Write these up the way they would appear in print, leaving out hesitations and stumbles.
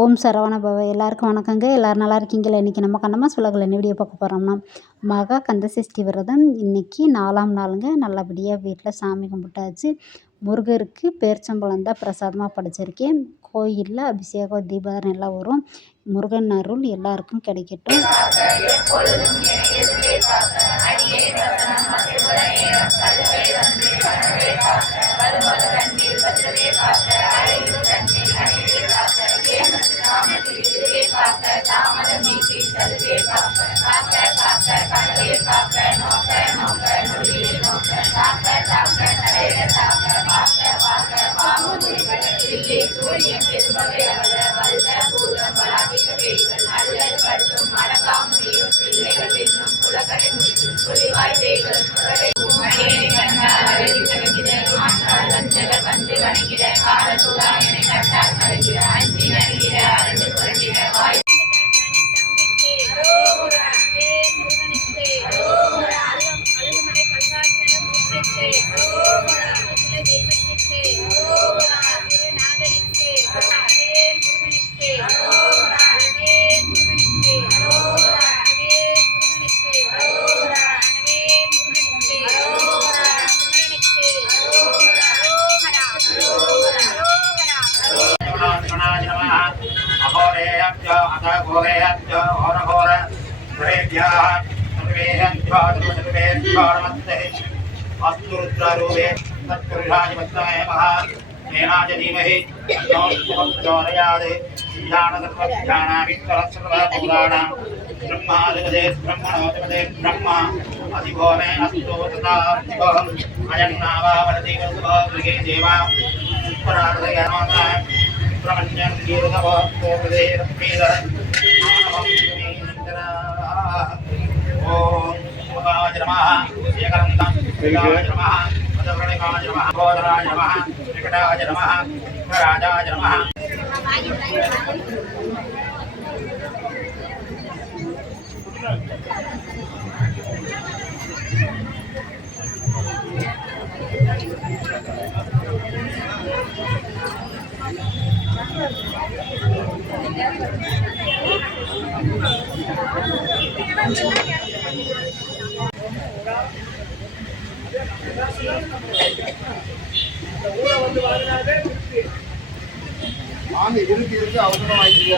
ஓம் சரவண பவ. எல்லாருக்கும் வணக்கங்க. எல்லோரும் நல்லா இருக்கீங்களா? இன்றைக்கி நம்ம கண்ணம்மாஸ் உலகில் என்ன வீடியோ பார்க்க போகிறோம்னா, மகா கந்தசஷ்டி விரதம் இன்றைக்கி 4ஆம் நாளுங்க. நல்லபடியாக வீட்டில் சாமி கும்பிட்டாச்சு. முருகருக்கு பேரிச்சம்பழம் தான் பிரசாதமாக படைச்சிருக்கேன். கோயிலில் அபிஷேகம் தீபாராதனை எல்லாம் வரும். முருகன் அருள் எல்லாருக்கும் கிடைக்கட்டும். अस्तुरुद्रारूपे तत्पुरुषाय तेनाच धीमहि प्रचोदयात् ध्यानसर्वध्यानामित्तरत्सर्वभूतानां ब्रह्मादिपदे ब्रह्मणोदिपदे ब्रह्मा अधिभो मे अस्तु तथा शिवम् अयन्नावावरति गृहे देवा उत्तरार्धयनोता ब्रह्मण्यं कीर्तवो गोपदे रत्मेद ओम शिवाय नमः शेखरन्तं शिवाय नमः पदव्रणिकाय नमः गोदराय नमः विकटाय नमः राजाय नमः வாங்க இருக்கு அவசரம் ஆயிடுச்சு.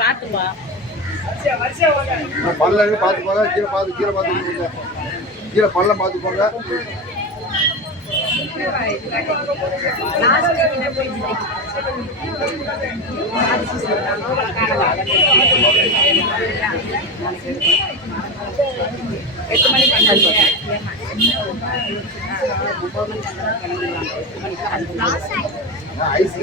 பாத்துமா பல்ல பார்த்து போங்க, கீழே பார்த்து கீழே பார்த்து கீழே பல்லம் பார்த்து போங்க. ஐஸ்